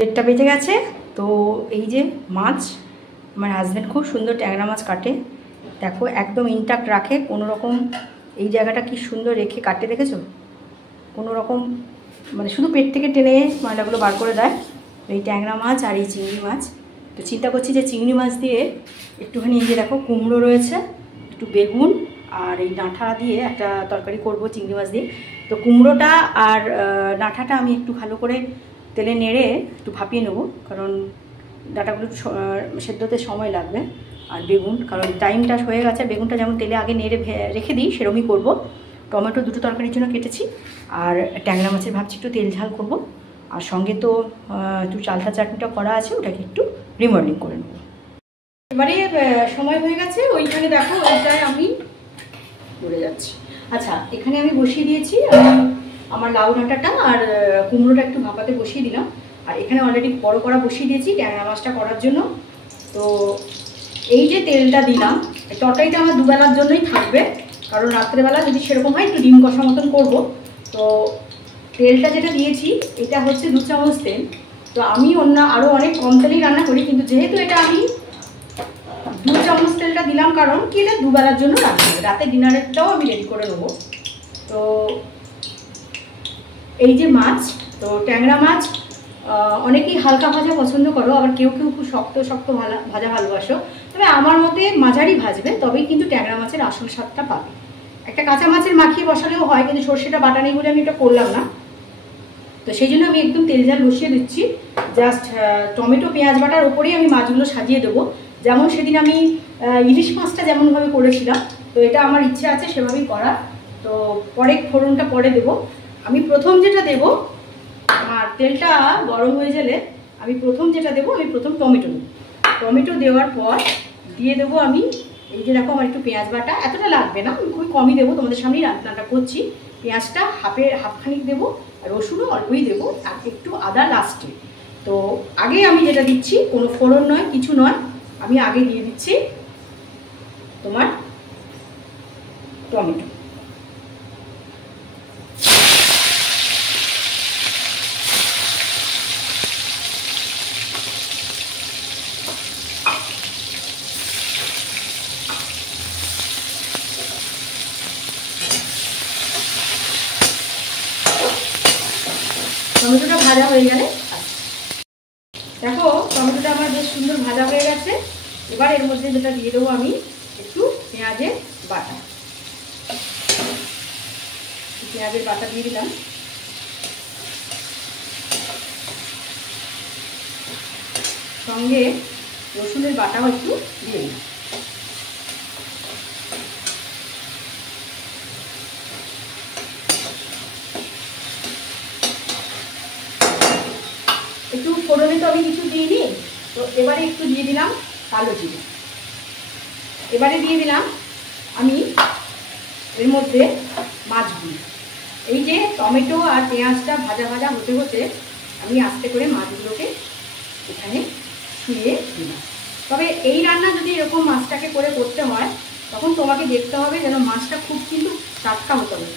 দেড়টা বেজে গেছে। তো এই যে মাছ, আমার হাজব্যান্ড খুব সুন্দর ট্যাংরা মাছ কাটে, দেখো একদম ইনট্যাক্ট রাখে, কোনো রকম এই জায়গাটা কি সুন্দর রেখে কাটে, দেখেছো? কোনো রকম মানে শুধু পেট থেকে টেনে ময়লাগুলো বার করে দেয়। এই ট্যাংরা মাছ আর এই চিংড়ি মাছ, তো চিন্তা করছি যে চিংড়ি মাছ দিয়ে একটুখানি এই যে দেখো কুমড়ো রয়েছে, একটু বেগুন আর এই ডাঁটা দিয়ে একটা তরকারি করব চিংড়ি মাছ দিয়ে। তো কুমড়োটা আর ডাঁটাটা আমি একটু ভালো করে তেলে নেড়ে একটু ভাপিয়ে নেবো, কারণ ডাঁটাগুলো সেদ্ধতে সময় লাগবে। আর বেগুন, কারণ টাইমটা হয়ে গেছে, বেগুনটা যেমন তেলে আগে নেড়ে রেখে দিই সেরকমই করব। টমেটো দুটো তরকারির জন্য কেটেছি, আর ট্যাংরা মাছের ভাবছি একটু তেল ঝাল করব, আর সঙ্গে তো একটু চালতা চাটনিটা করা আছে, ওটাকে একটু রিমর্নিং করে নেব। এবারে সময় হয়ে গেছে, ওইখানে দেখো ওইটায় আমি পড়ে যাচ্ছি। আচ্ছা, এখানে আমি বসিয়ে দিয়েছি আমার লাউ ডাঁটাটা আর কুমড়োটা একটু ভাপাতে বসিয়ে দিলাম, আর এখানে অলরেডি বড় কড়া বসিয়ে দিয়েছি ট্যাংরা মাছটা করার জন্য। তো এই যে তেলটা দিলাম, তরকারিটা আমার দুবেলার জন্যই থাকবে, কারণ রাত্রেবেলা যদি সেরকম হয় একটু ডিম কষা মতন করবো। তো তেলটা যেটা দিয়েছি এটা হচ্ছে 2 চামচ তেল। তো আমি আরও অনেক কম তেলেই রান্না করি, কিন্তু যেহেতু এটা আমি 2 চামচ তেলটা দিলাম, কারণ কি এটা দুবেলার জন্য রাখবো, রাতে ডিনারেরটাও আমি রেডি করে নেবো। তো এই যে মাছ, তো ট্যাংরা মাছ অনেকেই হালকা ভাজা পছন্দ করো, আবার কেউ কেউ খুব শক্ত শক্ত ভাজা ভালোবাসো। তবে আমার মতে মাঝারি ভাজবে, তবেই কিন্তু ট্যাংরা মাছের আসল স্বাদটা পাবে। একটা কাঁচা মাছের মাখিয়ে বসালেও হয়, কিন্তু সর্ষেটা বাটা নেই বলে আমি এটা করলাম না। তো সেই জন্য আমি একদম তেল ঝাল বসিয়ে দিচ্ছি। জাস্ট টমেটো পেঁয়াজ বাটার ওপরেই আমি মাছগুলো সাজিয়ে দেবো, যেমন সেদিন আমি ইলিশ মাছটা যেমনভাবে করেছিলাম। তো এটা আমার ইচ্ছে আছে সেভাবেই করা। তো পরে ফোড়নটা পরে দেবো। আমি প্রথম যেটা দেবো, আর তেলটা গরম হয়ে গেলে আমি প্রথম যেটা দেবো, আমি প্রথম টমেটো দেবো। টমেটো দেওয়ার পর দিয়ে দেবো আমি এই যে দেখো আমার একটু পেঁয়াজ বাটা, এতটা লাগবে না, আমি খুবই কমই দেবো, তোমাদের সামনেই রান্নাটা করছি। পেঁয়াজটা হাফখানিক দেবো, রসুনও অল্পই দেবো, আর একটু আদা লাস্টে। তো আগে আমি যেটা দিচ্ছি কোনো ফোড়ন নয়, কিছু নয়, আমি আগে দিয়ে দিচ্ছি তোমার টমেটো। টমেটোটা ভাজা হয়ে গেলে দেখো টমেটোটা আমার বেশ সুন্দর ভাজা হয়ে গেছে। এবার এর মধ্যে যেটা দিয়ে দেবো আমি একটু পেঁয়াজের বাটা, পেঁয়াজের বাটা দিয়ে দিলাম। সঙ্গে রসুনের বাটাও একটু দিয়ে দিলাম। একটু ফোড়নে তো আমি কিছু দিইনি, তো এবারে একটু দিয়ে দিলাম কালো জিরে। এবারে দিয়ে দিলাম আমি এর মধ্যে মাছগুলো। এই যে টমেটো আর পেঁয়াজটা ভাজা ভাজা হতে হতে আমি আস্তে করে মাছগুলোকে এখানে ছুঁয়ে দিলাম। তবে এই রান্না যদি এরকম মাছটাকে করে করতে হয়, তখন তোমাকে দেখতে হবে যেন মাছটা খুব কিন্তু টাটকা হতে হবে,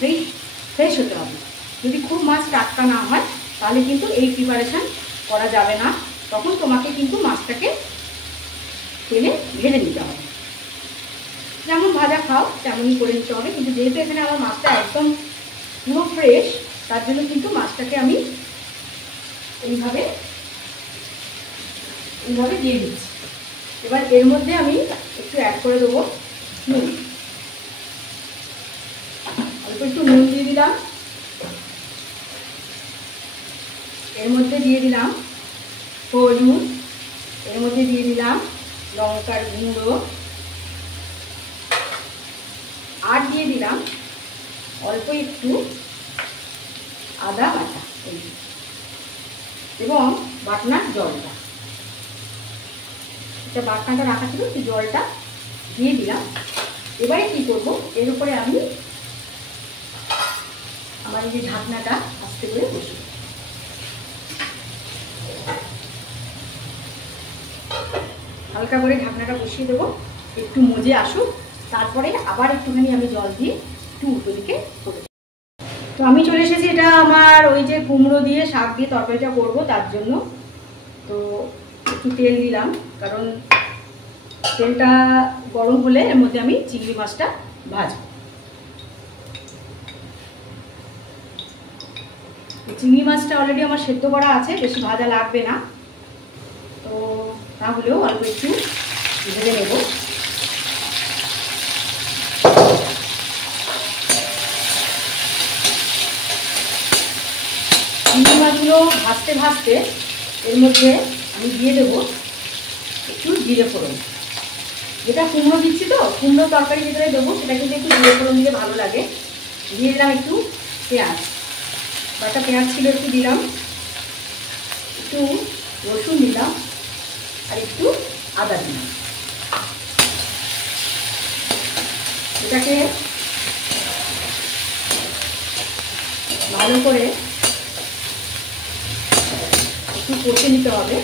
ফ্রেশ হতে হবে। যদি খুব মাছ টাটকা না হয় তাহলে কিন্তু এই প্রিপারেশান করা যাবে না, তখন তোমাকে কিন্তু মাছটাকে তেলে ভেজে নিতে হবে। যেমন ভাজা খাও তেমনই করে নিতে হবে, কিন্তু যেহেতু এখানে আমার মাছটা একদম পুরো ফ্রেশ, তার জন্য কিন্তু মাছটাকে আমি এইভাবে দিয়ে দিচ্ছি। এবার এর মধ্যে আমি একটু অ্যাড করে দেবো নুন, অল্প একটু নুন দিয়ে দিলাম। এর মধ্যে দিয়ে দিলাম হলুদ, এর মধ্যে দিয়ে দিলাম লঙ্কার গুঁড়ো, আর দিয়ে দিলাম অল্প একটু আদা বাটা এবং বাটনার জলটা। এটা বাটনাটা রাখা ছিল, সেই জলটা দিয়ে দিলাম। এবারে কি করব, এর উপরে আমি আমার এই যে ঢাকনাটা আস্তে করে বসিয়ে দেব। হালকা করে ঢাকনাটা বসিয়ে দেবো, একটু মজে আসুক, তারপরে আবার একটুখানি আমি জল দিয়ে একটু উল্টো দিকে করে। তো আমি চলে এসেছি, এটা আমার ওই যে কুমড়ো দিয়ে শাক দিয়ে তরকারিটা করবো, তার জন্য তো একটু তেল দিলাম, কারণ তেলটা গরম হলে এর মধ্যে আমি চিংড়ি মাছটা ভাজবো। চিংড়ি মাছটা অলরেডি আমার সেদ্ধ করা আছে, বেশি ভাজা লাগবে না, তো তাহলেও অল্প একটু ভেজে নেব। চিংড়ি মাছগুলো ভাজতে ভাজতে এর মধ্যে আমি দিয়ে দেবো একটু জিরে ফোড়ন। যেটা কুমড়ো দিচ্ছি, তো কুমড়ো তরকারি যেটা দেবো সেটা কিন্তু একটু জিরে ফোড়ন দিলে ভালো লাগে। দিয়ে দিলাম একটু পেঁয়াজ, বাটা পেঁয়াজ ছিল একটু দিলাম, একটু রসুন দিলাম, আর একটু আদা দিলাম। এটাকে ভালো করে একটু কষে নিতে হবে।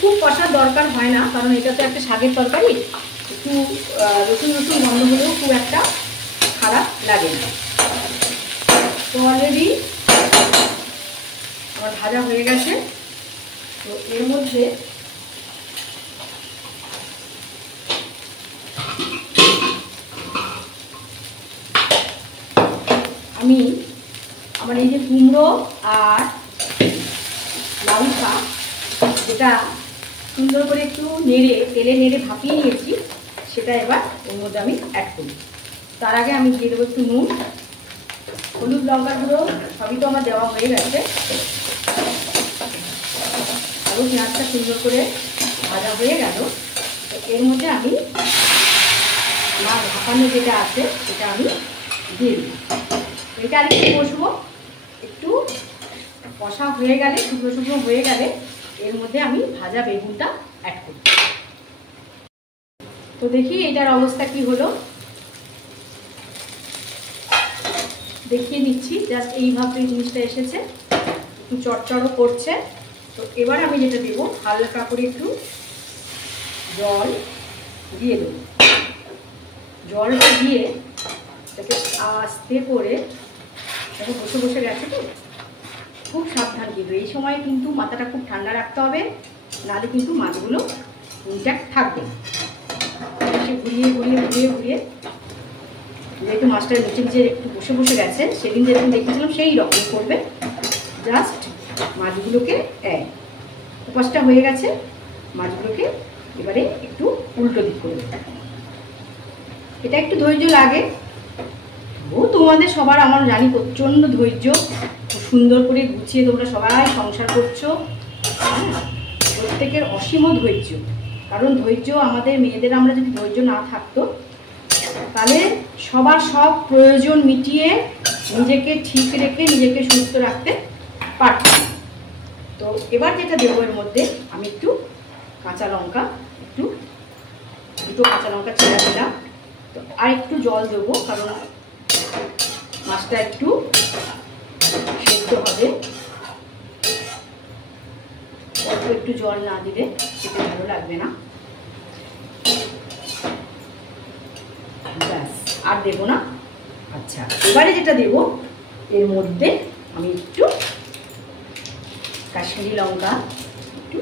খুব কষার দরকার হয় না, কারণ এটা তো একটা শাকের তরকারি, একটু রসুন রসুন গন্ধ হলেও খুব একটা খারাপ লাগে না। তো অলরেডি আমার ভাজা হয়ে গেছে। তো এর মধ্যে আমি আমার এই যে কুমড়ো আর লাউ শাক, যেটা সুন্দর করে একটু নেড়ে তেলে নেড়ে ভাপিয়ে নিয়েছি, সেটা এবার এর মধ্যে আমি অ্যাড করি। তার আগে আমি দিয়ে দেবো একটু নুন, হলুদ, লঙ্কার গুঁড়ো, সবই তো আমার দেওয়া হয়ে গেছে। আরও পেঁয়াজটা সুন্দর করে ভাজা হয়ে গেল। তো এর মধ্যে আমি মাছ ভাপানো যেটা আছে সেটা আমি দিয়ে দিই। এটা আর একটু কষবো, একটু কষা হয়ে গেলে, শুকনো শুকনো হয়ে গেলে এর মধ্যে আমি ভাজা বেগুনটা অ্যাড করি। তো দেখি এটার অবস্থা কি হলো, দেখিয়ে দিচ্ছি। জাস্ট এইভাবে জিনিসটা এসেছে, একটু চটচড়ও করছে। তো এবার আমি যেটা দেবো, হালকা করে একটু জল দিয়ে দেবো। জলটা দিয়ে এটাকে আস্তে করে, দেখো বসে বসে গেছে, তো খুব সাবধান, কিন্তু এই সময় কিন্তু মাথাটা খুব ঠান্ডা রাখতে হবে, নাহলে কিন্তু মাছগুলো ইনট্যাক্ট থাকবে। সে ঘুরিয়ে ঘুরিয়ে ঘুরিয়ে ঘুরিয়ে, যেহেতু মাছটা নিচে নিচে একটু বসে বসে গেছে, সেদিন যেরকম দেখেছিলাম সেই রকম করবে। জাস্ট মাছগুলোকে উপাসটা হয়ে গেছে, মাছগুলোকে এবারে একটু উল্টো দিক করে দেবে। এটা একটু ধৈর্য লাগে, ও তোমাদের সবার আমার জানি প্রচণ্ড ধৈর্য, সুন্দর করে গুছিয়ে তোমরা সবাই সংসার করছো, প্রত্যেকের অসীম ধৈর্য। কারণ ধৈর্য আমাদের মেয়েদের, আমরা যদি ধৈর্য না থাকতো তাহলে সবার সব প্রয়োজন মিটিয়ে নিজেকে ঠিক রেখে নিজেকে সুস্থ রাখতে পারতাম। তো এবার যেটা দেবো এর মধ্যে আমি একটু কাঁচা লঙ্কা, দুটো কাঁচা লঙ্কা ছেড়ে দিলাম। তো আর একটু জল দেবো, কারণ মাছটা একটু সেদ্ধ হবে। অল্প একটু জল না দিলে খেতে ভালো লাগবে না। ব্যাস, আর দেবো না। আচ্ছা, এবারে যেটা দেবো এর মধ্যে আমি একটু কাশ্মীরি লঙ্কা একটু,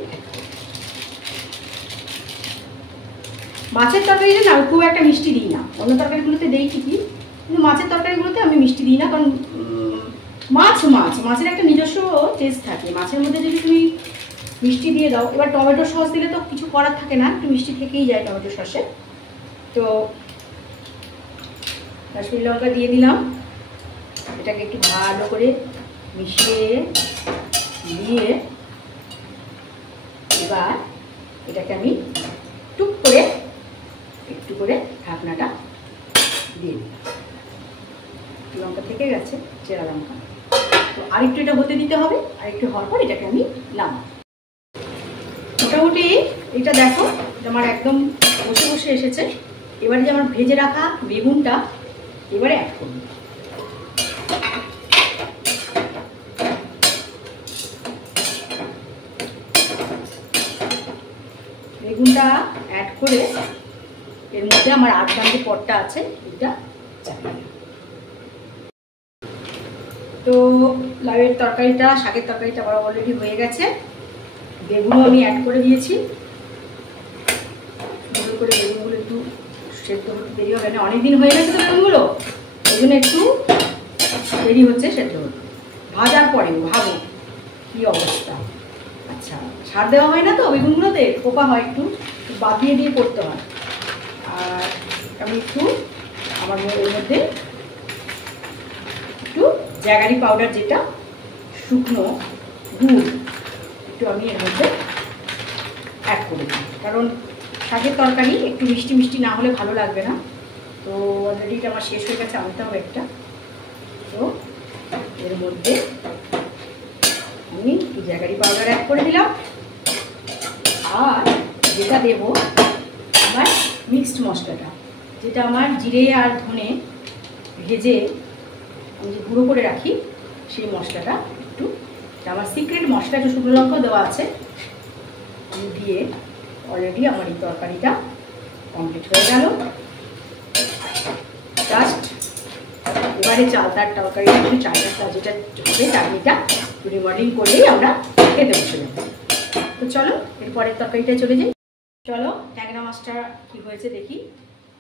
মাছের তরকারিতে না খুব একটা মিষ্টি দিই না, অন্য তরকারিগুলোতে দেই ঠিকই, কিন্তু মাছের তরকারিগুলোতে আমি মিষ্টি দিই না। কারণ মাছের একটা নিজস্ব টেস্ট থাকে, মাছের মধ্যে যদি তুমি মিষ্টি দিয়ে দাও, এবার টমেটো সস দিলে তো কিছু করার থাকে না, একটু মিষ্টি থেকেই যায় টমেটো সসে। তো কাশ্মীরি লঙ্কা দিয়ে দিলাম, এটাকে একটু ভালো করে মিশিয়ে দিয়ে এবার এটাকে আমি টুক করে একটু করে ঢাকনাটা দিয়ে দিলাম। লঙ্কা থেকে গেছে, চেরা লঙ্কা, তো আরেকটু এটা হতে দিতে হবে। আরেকটু হওয়ার পর এটাকে আমি নামাবো। মোটামুটি এটা দেখো, আমার একদম বসে বসে এসেছে। এবারে যে আমার ভেজে রাখা বেগুনটা এবারে অ্যাড করব। বেগুনটা অ্যাড করে এর মধ্যে আমার আটগান যে পটটা আছে এটা চাপিয়ে। তো লাউয়ের তরকারিটা, শাকের তরকারিটা আমার অলরেডি হয়ে গেছে। বেগুনও আমি অ্যাড করে দিয়েছি। সুন্দর করে বেগুনগুলো একটু সেদ্ধ হতে দেরি হবে না, অনেকদিন হয়ে গেছে তো বেগুনগুলো, ওই জন্য একটু দেরি হচ্ছে সেদ্ধ হতে। ভাজার পরেও ভাবো কী অবস্থা। আচ্ছা, সার দেওয়া হয় না তো বেগুনগুলোতে, পোকা হয়, একটু বাদ দিয়ে দিয়ে করতে হয়। আর আমি একটু আমার এর মধ্যে একটু জ্যাগারি পাউডার, যেটা শুকনো গুড়, একটু আমি এর মধ্যে অ্যাড করে দিই, কারণ শাকের তরকারি একটু মিষ্টি মিষ্টি না হলে ভালো লাগবে না। তো অলরেডি এটা আমার শেষ হয়ে গেছে, আনতে হবে একটা। তো এর মধ্যে আমি একটু জ্যাগারি পাউডার অ্যাড করে দিলাম। আর যেটা দেব আমার মিক্সড মশলাটা, যেটা আমার জিরে আর ধনে ভেজে আমি যে গুঁড়ো করে রাখি, সেই মশলাটা একটু, আমার সিক্রেট মশলা, একটু শুকনো লঙ্কা দেওয়া আছে, আমি দিয়ে অলরেডি আমার এই তরকারিটা কমপ্লিট হয়ে গেল। জাস্ট এবারে চালতার তরকারি, একটু চালতার যেটা হবে চাটনিটা একটু রিমডেলিং করলেই আমরা খেতে বসে যাবো। তো চলো এরপরের তরকারিটা চলে যাই। চলো ট্যাংরা মাছটা কী হয়েছে দেখি।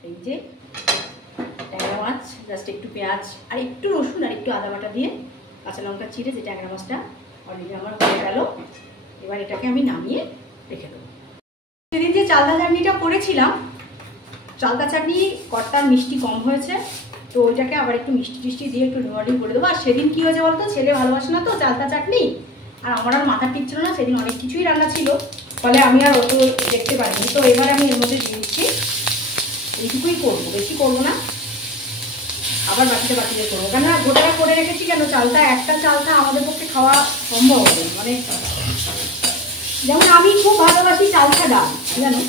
এই যে ট্যাংরা মাছ, জাস্ট একটু পেঁয়াজ আর একটু রসুন আর একটু আদা বাটা দিয়ে কাঁচা লঙ্কা চিড়ে যে ট্যাংরা মাছটা অলরেডি আমার হয়ে গেল। এবার এটাকে আমি নামিয়ে রেখে দেবো। সেদিন যে চালতা চাটনিটা করেছিলাম, চালতা চাটনি কর্তার মিষ্টি কম হয়েছে, তো ওইটাকে আবার একটু মিষ্টি টিষ্টি দিয়ে একটু রিমডেলিং করে দেবো। আর সেদিন কী হয়েছে বলতো, ছেলে ভালোবাসে না তো চালতা চাটনি, আর আমার আর মাথা ঠিক ছিল না, সেদিন অনেক কিছুই রান্না ছিল, ফলে আমি আর অত দেখতে পারিনি। তো এবার আমি এর মধ্যে দিয়ে দিচ্ছি, এইটুকুই করবো, বেশি করবো না, আবার বাকিটা বাকিটা করবো। কেন গোটাটা করে রেখেছি কেন, চালটা একটা চালটা আমাদের পক্ষে খাওয়া সম্ভব হবে, মানে যেমন আমি খুব ভালোবাসি চালটা ডাল, জানো,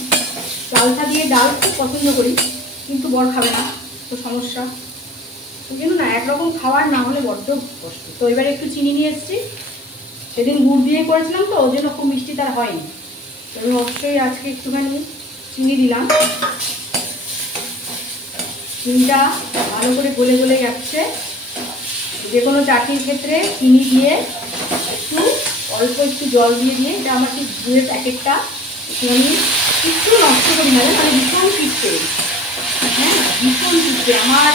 চালটা দিয়ে ডাল খুব পছন্দ করি, কিন্তু বর খাবে না, তো সমস্যা, ওই জন্য না একরকম খাওয়ার না হলে বড্ড কষ্ট। তো এবারে একটু চিনি নিয়ে এসেছি, সেদিন গুড় দিয়ে করেছিলাম তো ওই জন্য খুব মিষ্টি তার হয়নি, তো আমি অবশ্যই আজকে একটুখানি চিনি দিলাম। চিনিটা ভালো করে গলে গলে যাচ্ছে। যে কোনো চাটনির ক্ষেত্রে চিনি দিয়ে একটু অল্প একটু জল দিয়ে দিয়ে, এটা আমার ঠিক গুড়ের প্যাকেটটা একটু আমি একটু নষ্ট করি না, মানে ভীষণ পিঠতে, হ্যাঁ ভীষণ পিঠতে। আমার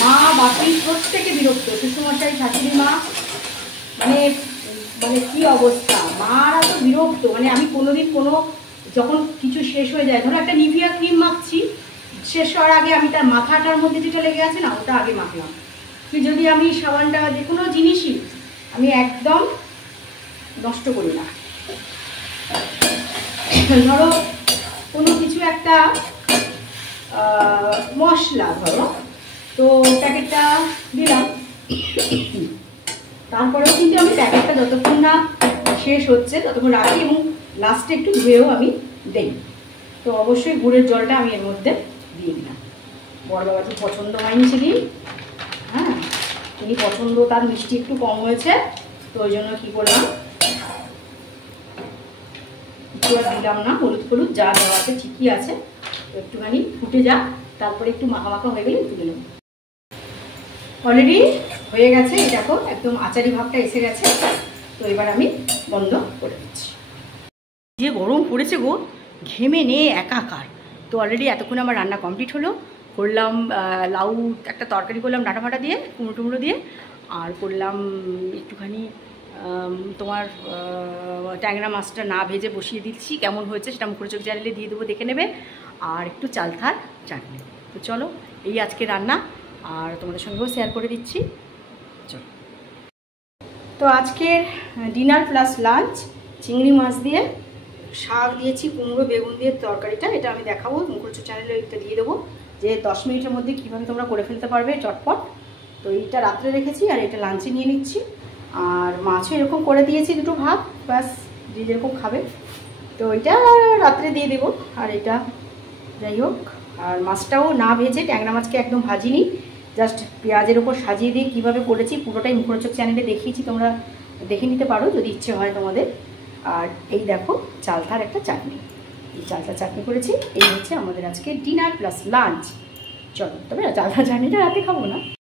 মা বাপি প্রত্যেকে বিরক্ত, শ্বশুরমশাই শাশুড়ি মা, মানে মানে কী অবস্থা, মারা তো বিরক্ত। মানে আমি কোনোদিন কোনো, যখন কিছু শেষ হয়ে যায়, ধরো একটা নিভিয়া ক্রিম মাখছি, শেষ হওয়ার আগে আমি তার মাথাটার মধ্যে যেটা লেগে আছে না, ওটা আগে মাখলাম। কি যদি আমি সাবানটা, যে কোনো জিনিসই আমি একদম নষ্ট করি না। ধরো কোনো কিছু একটা মশলা, ধরো তো প্যাকেটটা দিলাম, তারপরেও কিন্তু আমি প্যাকেটটা যতক্ষণ না শেষ হচ্ছে ততক্ষণ রাখি, এবং লাস্টে একটু ধুয়েও আমি দিই। তো অবশ্যই গুড়ের জলটা আমি এর মধ্যে দিয়ে দিলাম। বড় বাবাজি পছন্দ হয়নি সেদিন, হ্যাঁ তিনি পছন্দ, তার মিষ্টি একটু কম হয়েছে, তো ওই জন্য কী করলাম, একটু আর দিলাম না, হলুদ ফলুদ যা দেওয়া আছে ঠিকই আছে। তো একটুখানি ফুটে যাক, তারপরে একটু মাখা মাখা হয়ে গেলে তুলে নেব। অলরেডি হয়ে গেছে, এই দেখো একদম আচারি ভাবটা এসে গেছে। তো এবার আমি বন্ধ করে দিচ্ছি। যে গরম পড়েছে গো, ঘেমে নে একাকার। তো অলরেডি এতক্ষণ আমার রান্না কমপ্লিট হলো। করলাম লাউ একটা তরকারি করলাম ডাঁটা ফাটা দিয়ে, কুমড়ো টুমড়ো দিয়ে, আর করলাম একটুখানি তোমার ট্যাংরা মাছটা না ভেজে বসিয়ে দিচ্ছি, কেমন হয়েছে সেটা মুখরোচক চ্যানেলে দিয়ে দেবো, দেখে নেবে। আর একটু চালতার চাটনি। তো চলো এই আজকে রান্না, আর তোমাদের সঙ্গেও শেয়ার করে দিচ্ছি। চলো, তো আজকের ডিনার প্লাস লাঞ্চ, চিংড়ি মাছ দিয়ে শাক দিয়েছি, কুমড়ো বেগুন দিয়ে তরকারিটা, এটা আমি দেখাবো মুখরোচক চ্যানেলে, এটা দিয়ে দেবো যে 10 মিনিটের মধ্যে কীভাবে তোমরা করে ফেলতে পারবে চটপট। তো এইটা রাত্রে রেখেছি, আর এটা লাঞ্চে নিয়ে নিচ্ছি। আর মাছও এরকম করে দিয়েছি, দুটো ভাত, ব্যাস যে যেরকম খাবে। তো এটা রাত্রে দিয়ে দেবো। আর এটা যাই হোক, আর মাছটাও না ভেজে, ট্যাংরা মাছকে একদম ভাজিনি, জাস্ট পেঁয়াজের ওপর সাজিয়ে দিয়ে কীভাবে করেছি পুরোটাই মুখরোচক চ্যানেলে দেখিয়েছি, তোমরা দেখে নিতে পারো যদি ইচ্ছে হয় তোমাদের। আর এই দেখো চালতার একটা চাটনি, এই চালতা চাটনি করেছি। এই হচ্ছে আমাদের আজকে ডিনার প্লাস লাঞ্চ। চলো, তবে চালতা চাটনিটা রাতে খাবো না।